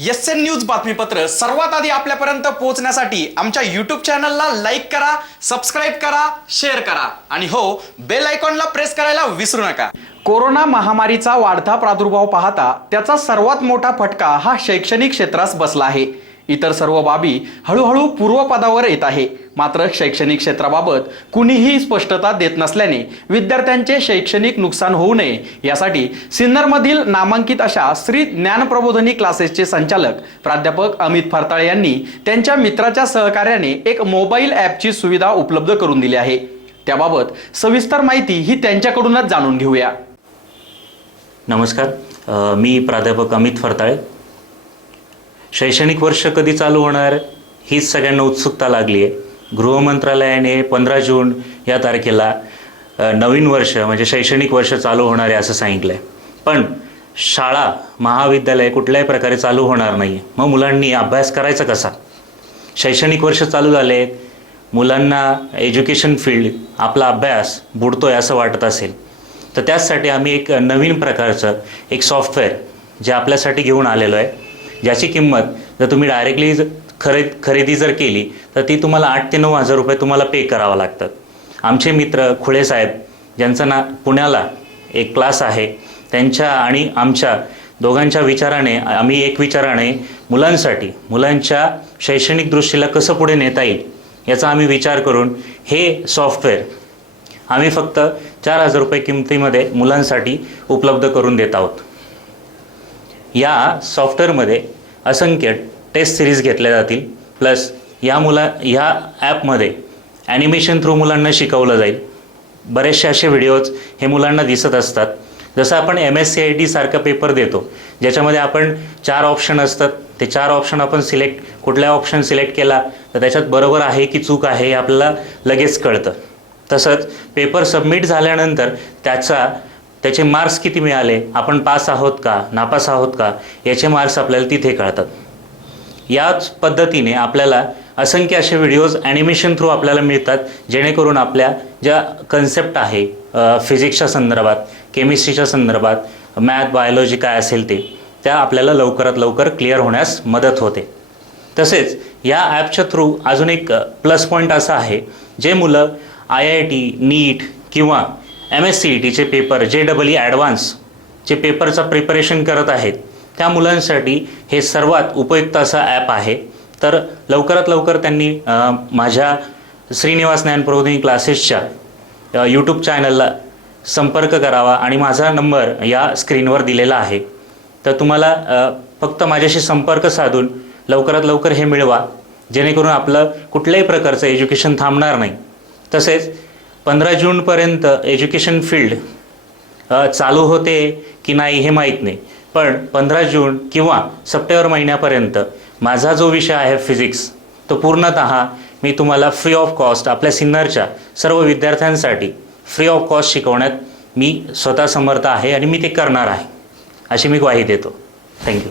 SN news बातमीपत्र सर्वात आधी आपल्यापर्यंत पोहोचण्यासाठी आमच्या यूट्यूब चॅनलला लाईक करा, सबस्क्राईब करा, शेअर करा आणि हो, बेल आयकॉनला प्रेस करायला विसरू नका। कोरोना महामारीचा वाढता प्रादुर्भाव पाहता त्याचा सर्वात मोठा फटका हा शैक्षणिक क्षेत्रास बसला आहे। इतर सर्व बाबी हळूहळू पूर्वपदावर येत आहे, मात्र शैक्षणिक क्षेत्राबाबत कुणीही स्पष्टता देत नसल्याने विद्यार्थ्यांचे शैक्षणिक नुकसान होऊ नये यासाठी सिन्नरमधील नामांकित अशा श्री ज्ञानप्रबोधिनी क्लासेसचे संचालक प्राध्यापक अमित फरताळे यांनी त्यांच्या मित्राच्या सहकार्याने एक मोबाईल ॲपची सुविधा उपलब्ध करून दिली आहे। त्याबाबत सविस्तर माहिती ही त्यांच्याकडूनच जाणून घेऊया। नमस्कार, मी प्राध्यापक अमित फरताळे। शैक्षणिक वर्ष कधी चालू होणार हीच सगळ्यांना उत्सुकता लागली आहे। गृह मंत्रालयाने 15 जून या तारखेला नवीन वर्ष म्हणजे शैक्षणिक वर्ष चालू होणार आहे असं सांगितलं आहे, पण शाळा महाविद्यालय कुठल्याही प्रकारे चालू होणार नाही। मग मुलांनी अभ्यास करायचा कसा? शैक्षणिक वर्ष चालू झाले, मुलांना एज्युकेशन फील्ड आपला अभ्यास बुडतोय असं वाटत असेल तर त्याचसाठी आम्ही एक नवीन प्रकारचं एक सॉफ्टवेअर जे आपल्यासाठी घेऊन आलेलो आहे, ज्याची किंमत जर तुम्ही डायरेक्टली खरेदी जर केली तर ती तुम्हाला 8 ते 9 हजार रुपये तुम्हाला पे करावं लागतात। आमचे मित्र खुळे साहेब ज्यांचं पुण्याला एक क्लास आहे, त्यांच्या आणि आमच्या दोघांच्या विचाराने आम्ही एक विचाराने मुलांच्या शैक्षणिक दृष्टीला कसं पुढे नेता येईल याचा आम्ही विचार करून हे सॉफ्टवेअर आम्ही फक्त 4000 रुपये किमतीमध्ये मुलांसाठी उपलब्ध करून देत आहोत। या सॉफ्टवेअरमध्ये असंख्य टेस्ट सिरीज घेतल्या जातील, प्लस ह्या ॲपमध्ये ॲनिमेशन थ्रू मुलांना शिकवलं जाईल। बरेचसे असे व्हिडिओज हे मुलांना दिसत असतात, जसं आपण MSCIT सारखा पेपर देतो ज्याच्यामध्ये आपण 4 ऑप्शन असतात, ते 4 ऑप्शन आपण कुठला ऑप्शन सिलेक्ट केला तर त्याच्यात बरोबर आहे की चूक आहे हे आपल्याला लगेच कळतं। तसंच पेपर सबमिट झाल्यानंतर त्याचे मार्क्स किती मिळाले, आपण पास आहोत का नापास आहोत का याचे मार्क्स आपल्याला तिथे कळतात। याच पद्धतीने आपल्याला असंख्य असे व्हिडिओज ॲनिमेशन थ्रू आपल्याला मिळतात, जेणेकरून आपल्या ज्या कन्सेप्ट आहे फिजिक्सच्या संदर्भात, केमिस्ट्रीच्या संदर्भात, मॅथ बायोलॉजी काय असेल त्या आपल्याला लवकरात लवकर क्लिअर होण्यास मदत होते। तसेच या ॲपच्या थ्रू अजून एक प्लस पॉईंट असा आहे, जे मुलं IIT नीट किंवा MSCETचे पेपर JEE ॲडव्हान्सचे पेपरचा प्रिपरेशन करत आहेत त्या मुलांसाठी हे सर्वात उपयुक्त असा ॲप आहे। तर लवकरात लवकर त्यांनी माझ्या श्रीनिवास ज्ञानप्रबोधिनी क्लासेसच्या यूट्यूब चॅनलला संपर्क करावा आणि माझा नंबर या स्क्रीनवर दिलेला आहे। तर तुम्हाला फक्त माझ्याशी संपर्क साधून लवकरात लवकर हे मिळवा, जेणेकरून आपलं कुठल्याही प्रकारचं एज्युकेशन थांबणार नाही। तसेच 15 जूनपर्यंत एज्युकेशन फील्ड चालू होते की नाही हे माहीत नाही, पण 15 जून किंवा सप्टेंबर महिन्यापर्यंत माझा जो विषय आहे फिजिक्स तो पूर्णतः मी तुम्हाला फ्री ऑफ कॉस्ट आपल्या सिन्नरच्या सर्व विद्यार्थ्यांसाठी फ्री ऑफ कॉस्ट शिकवण्यात मी स्वतः समर्थ आहे आणि मी ते करणार आहे अशी मी ग्वाही देतो। थँक्यू।